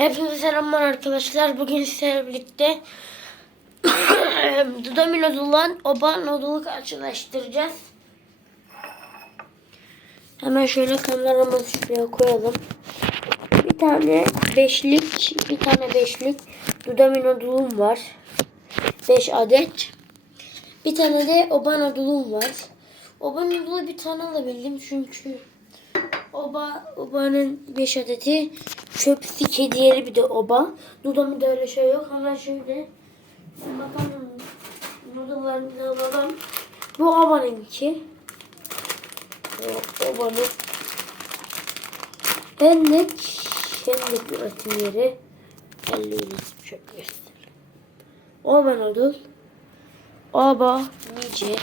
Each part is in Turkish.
Hepinize selamlar arkadaşlar. Bugün sizlerle birlikte Dudami noodle'la oba noodle'u karşılaştıracağız. Hemen şöyle kameramızı şuraya koyalım. Bir tane beşlik, bir tane beşlik Dudami noodle'um var. 5 adet. Bir tane de oba noodle'um var. Oba noodle'u bir tane alabildim çünkü Oba, obanın 5 adeti çöp sike diğeri bir de oba. Dudamı da öyle şey yok. Hemen şöyle bakalım. Noodle'larını da alalım. Bu obanınki. Obanın hendek hendek üretim yeri. Elle üretim çöp gösterelim. Oba noodle. Oba nice.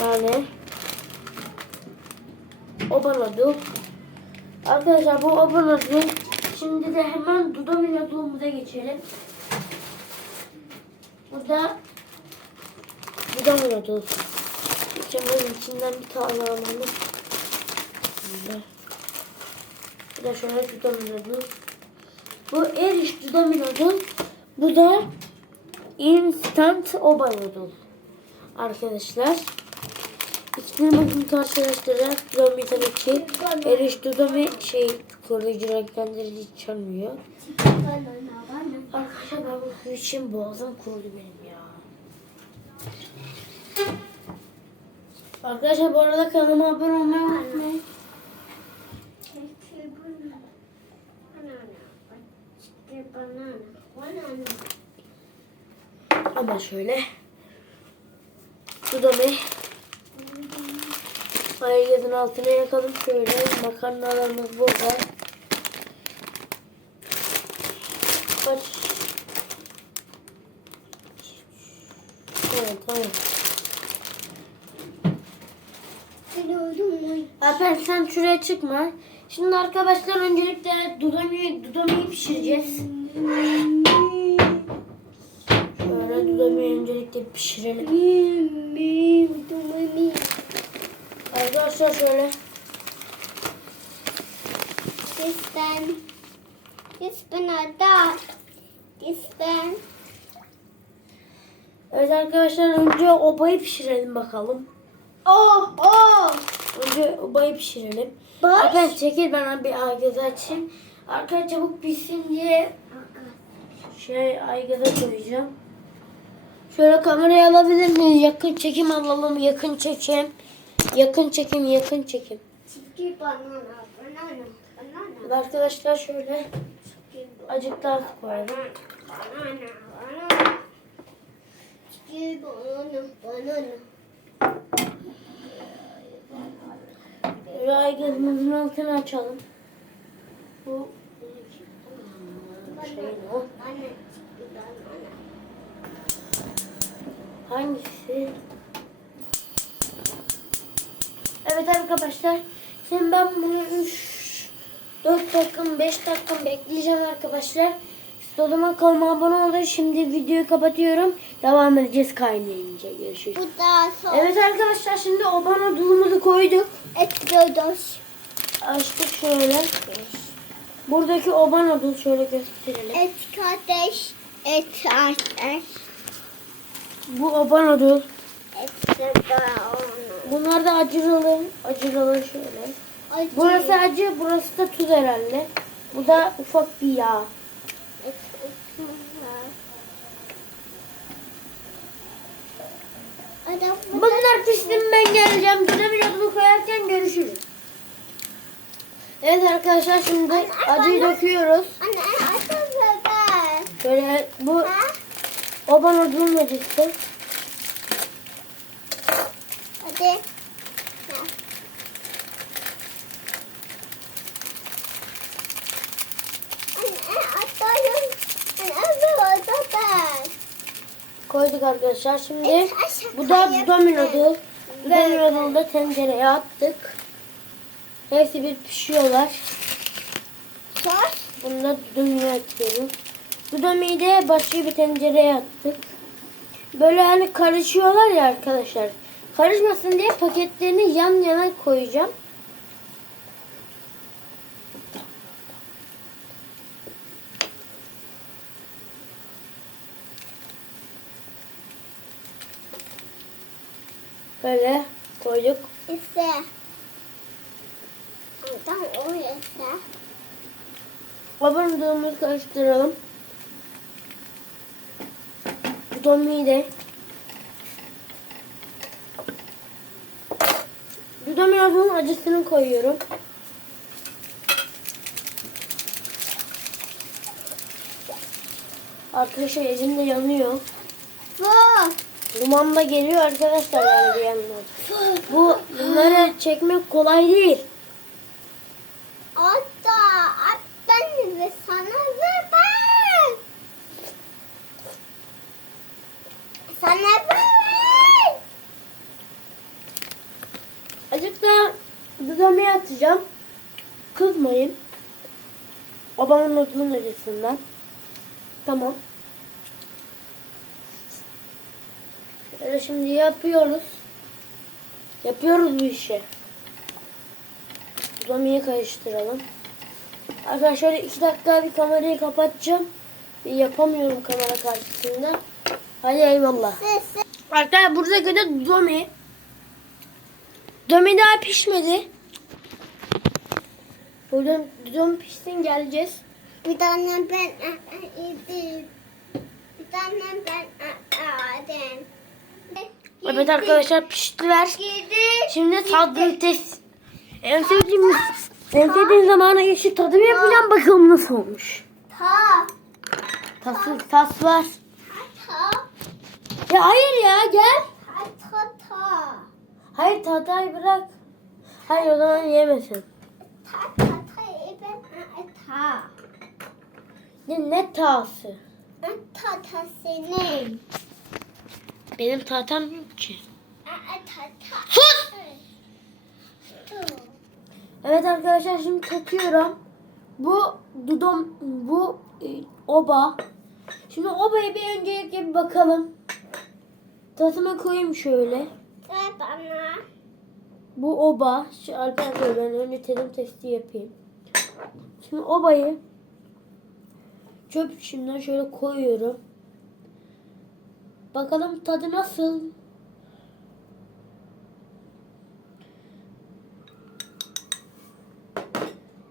Yani, Obanadı. Arkadaşlar bu obanadı. Şimdi de hemen Dudami noodle'umuza geçelim. Bu da Dudami noodle. Hemen içinden bir tane alalım. Böyle. Bu da şöyle Dudami noodle. Bu eriş Dudami noodle. Bu da instant oba noodle. Arkadaşlar. İkisini bugün karşılaştıracağız. Dudami tabii ki eriş dudami şey koruyucu renklendirici çalmıyor. Arkadaşlar ben bu için boğazım kurudu benim ya. Arkadaşlar bu arada kanalıma abone olmayı unutmayın. Ama şöyle. Dudami Ayrıca altına yakalım şöyle. Makarnalarımız burada. Kaç? Evet tamam. Alper sen şuraya çıkma. Şimdi arkadaşlar öncelikle dudamıyı, dudamıyı pişireceğiz. Şöyle dudamıyı öncelikle pişirelim. Arkadaşlar şöyle. Listen. Listen ada. Listen. Evet arkadaşlar önce obayı pişirelim bakalım. Oh oh. Önce obayı pişirelim. Baş. Alper çekil ben bir aygazı açayım. Arkadaşlar çabuk pişsin diye şey aygazı koyacağım. Şöyle kamerayı alabilir miyiz? Yakın çekim alalım. Yakın çekim. Yakın çekim, yakın çekim. Çiki banana banana banana. Evet arkadaşlar şöyle acık daha koyalım. banana banana. Çiki banana banana. Şöyle aygazımızın altını açalım. Bu şey o. Hangisi? Evet arkadaşlar. Şimdi ben bunu 3 4 dakika 5 dakika bekleyeceğim arkadaşlar. Zaman kanalıma abone olun. Şimdi videoyu kapatıyorum. Devam edeceğiz kaynayınca. Görüşürüz. Bu da son. Evet arkadaşlar şimdi obana dulumuzu koyduk. Et dodos. Açtık şöyle. Buradaki obana dul şöyle gösterelim. Et kardeş. Et kardeş. Bu obana dul. Et banana. Bunlar da acıralı. Acıralı şöyle. Acı. Burası acı, burası da tuz herhalde. Bu da ufak bir yağ. Bunlar pişsin ben geleceğim. Bir adımı koyarken görüşürüz. Evet arkadaşlar şimdi Anne, acıyı bana- döküyoruz. Anne ben. Böyle bu oban odunun acısı. Hadi. Koyduk arkadaşlar. Şimdi bu da koyayım. dudamın odu. Dudamın Evet. odunu da tencereye attık. Hepsi bir pişiyorlar. Sos. Bunu da dudamıya atıyoruz. Dudamıyı da başka bir tencereye attık. Böyle hani karışıyorlar ya arkadaşlar. Karışmasın diye paketlerini yan yana koyacağım. Böyle koyduk. İşte. Tam o işte. Abardığımızı karıştıralım. Bu da mide. Dudomi'yi de Dudomi'nin acısını koyuyorum. Arkadaşlar elim de yanıyor. Bu. Duman da geliyor arkadaşlar yani bir yandan. Bu bunları çekmek kolay değil. Hatta attan ve sana ve ben. Sana ben. Azıcık da Dudomi'ye atacağım. Kızmayın. Babamın notunun acısından. Tamam. Şöyle şimdi yapıyoruz. Yapıyoruz bu işi. Dudomi'yi karıştıralım. Arkadaşlar iki dakika bir kamerayı kapatacağım. Bir yapamıyorum kamera karşısında. Hadi eyvallah. Arkadaşlar burada göre Domi. Domi daha pişmedi. Buradan Domi pişsin geleceğiz. Bir tane ben yedim. Bir tane ben yedim. Evet arkadaşlar piştiler. Yedim. Şimdi tadım test. En sevdiğim, en sevdiğim zamana geçti. Tadım yapacağım bakalım nasıl olmuş. Ta. Tası, tas var. Ta. Ya hayır ya gel. Ta ta ta. Hayır tatayı bırak. Hayır o zaman yemesin. Ta ta ta ben ta. Ne, ne tası? Ta ta senin. Benim tatam yok ki. Sus! Evet arkadaşlar şimdi tatıyorum. Bu dudum, bu e, oba. Şimdi obaya bir öncelikle bir bakalım. Tatıma koyayım şöyle. Ver bana. Bu oba. Şu arkadaşlar ben önce tadım testi yapayım. Şimdi obayı çöp içinden şöyle koyuyorum. Bakalım tadı nasıl?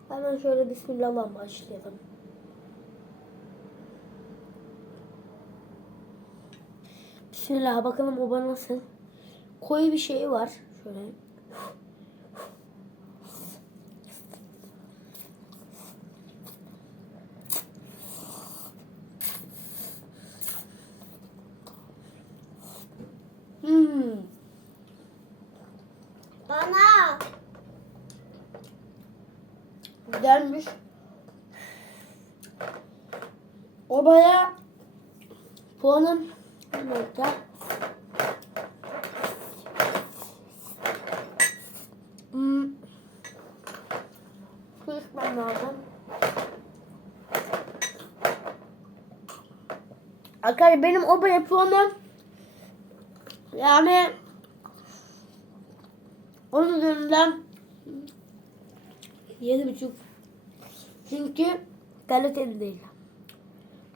Hemen şöyle bismillahla başlayalım. Bismillah bakalım oba nasıl? Koyu bir şey var. Şöyle. Hmm. Bana. Güzelmiş. Obaya puanım dakika. Hmm. Su içmem lazım. Arkadaşlar benim obaya puanım yani onun üzerinden yedi buçuk. Çünkü kaliteli değil.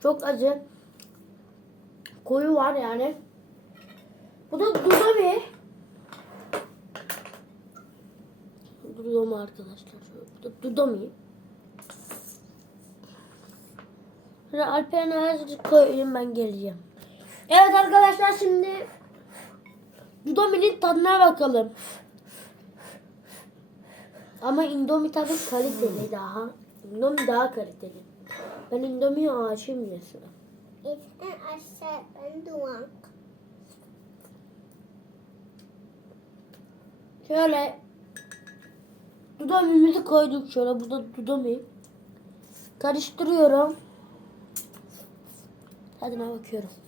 Çok acı. Koyu var yani. Bu da Dudami. Dudami arkadaşlar. Bu da Dudami. Şöyle Alperen'e azıcık koyayım ben geleceğim. Evet arkadaşlar şimdi Dudami'nin tadına bakalım. Ama Indomie tabii kaliteli daha. Indomie daha kaliteli. Ben Indomie'ye aşığım mesela. İçten aşağı ben duvar. Şöyle Dudami'mizi koyduk şöyle. Bu da Dudami. Karıştırıyorum. Tadına bakıyoruz.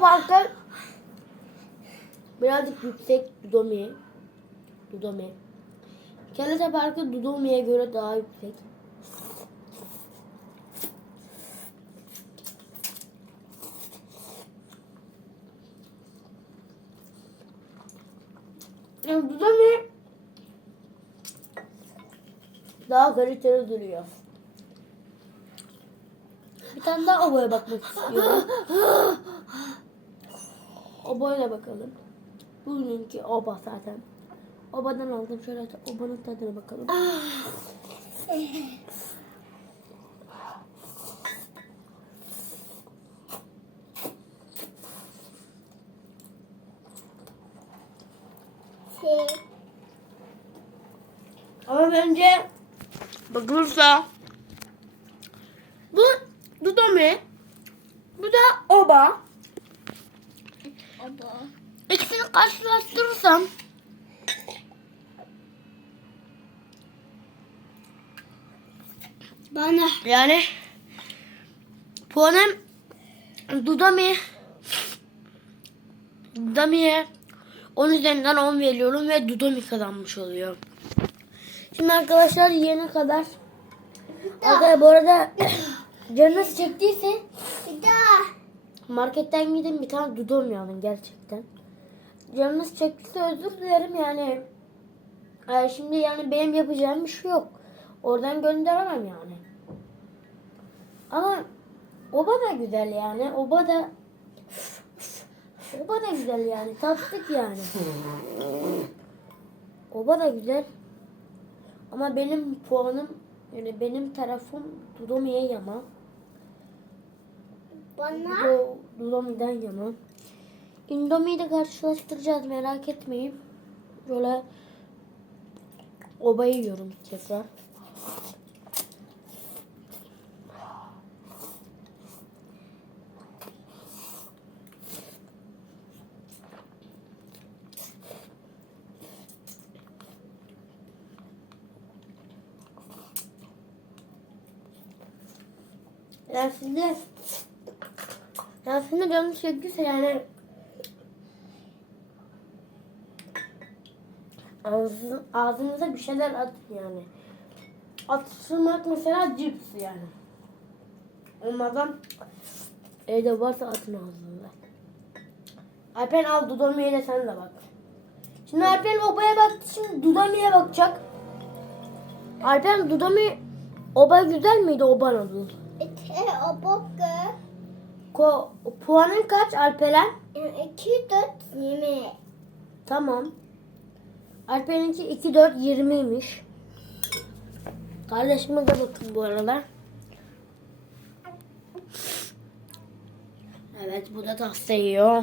parkta birazcık yüksek Dudomi'ye. Dudomi. Kelece parkı Dudomi'ye göre daha yüksek. Yani Dudomi daha kaliteli duruyor. Bir tane daha obaya bakmak istiyorum. Obaya da bakalım. Bugünkü oba zaten. Obadan aldım. Şöyle obanın tadına bakalım. Şey, Ama bence bakılırsa bu Dudami bu da Oba. Aba. İkisini karşılaştırırsam Bana. yani puanım Dudami Dudami'ye 10 üzerinden 10 veriyorum ve Dudami kazanmış oluyor. Şimdi arkadaşlar yeni kadar Arkadaşlar bu arada canınız çektiyse Bir daha. Marketten gidin bir tane dudum alın gerçekten. Canınız çektiyse özür dilerim yani. Ee, şimdi yani benim yapacağım bir şey yok. Oradan gönderemem yani. Ama oba da güzel yani. Oba da oba da güzel yani. Tatlık yani. Oba da güzel. Ama benim puanım yani benim tarafım Dudomi'ye yana. Bana. Dudomi'den yana. Indomie'yi de karşılaştıracağız merak etmeyin. Böyle obayı yiyorum tekrar. Yani şimdi ya şimdi canım çektiyse yani ağzın, ağzınıza bir şeyler atın yani. Atıştırmak mesela cips yani. Onlardan evde varsa atın ağzınıza. Alpen al Dudami'ye de sen de bak. Şimdi Alpen obaya baktı şimdi Dudami'ye bakacak. Alpen Dudami oba güzel miydi oba nasıl? İki obokı. Ko puanın kaç Alperen? İki dört yirmi. Tamam. Alper'inki 2 4 20'ymiş. Kardeşime de bakın bu arada. Evet bu da tahta yiyor.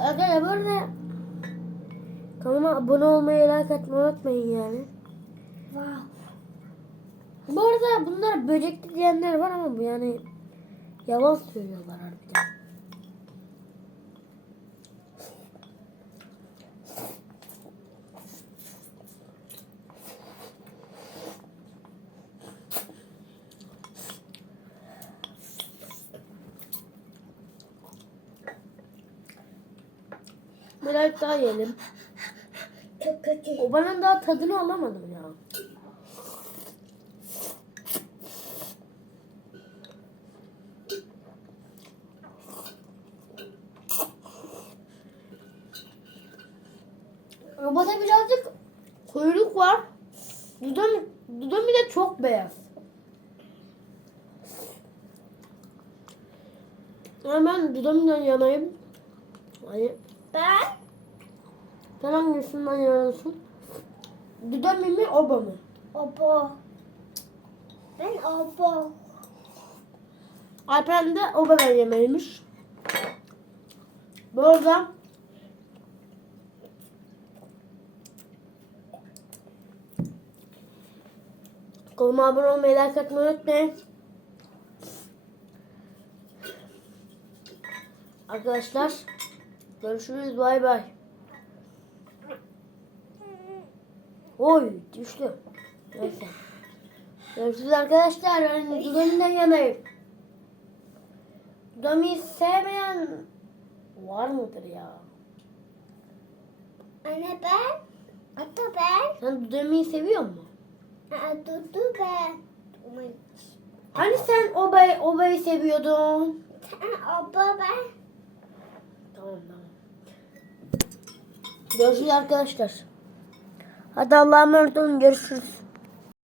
Arkadaşlar bu arada kanalıma abone olmayı, like atmayı unutmayın yani. Wow. Bu arada bunlar böcekli diyenler var ama bu yani yalan söylüyorlar harbiden. Biraz daha yiyelim. Çok kötü. Obanın daha tadını alamadım ya. Obada birazcık kuyruk var. Dudami, dudami de çok beyaz. Hemen dudamiden yanayım. Hayır. Ben Sen hangisinden yanıyorsun? Dudami mi oba mı? obo. Ben obo. Alperen de oba ben yemeğiymiş. Bu arada kanalıma abone olmayı, like atmayı unutmayın. Arkadaşlar görüşürüz bay bay. Oy düştü. Neyse. Görüşürüz arkadaşlar. Ben Dudami'den yanayım. Dudami'yi sevmeyen var mıdır ya? Anne ben. Ata ben. Sen Dudami'yi seviyor musun? Aa, Dudu ben. Hani sen obayı, obayı seviyordun? Sen obo ben. Tamam tamam. Görüşürüz arkadaşlar. Hadi Allah'a emanet olun. Görüşürüz.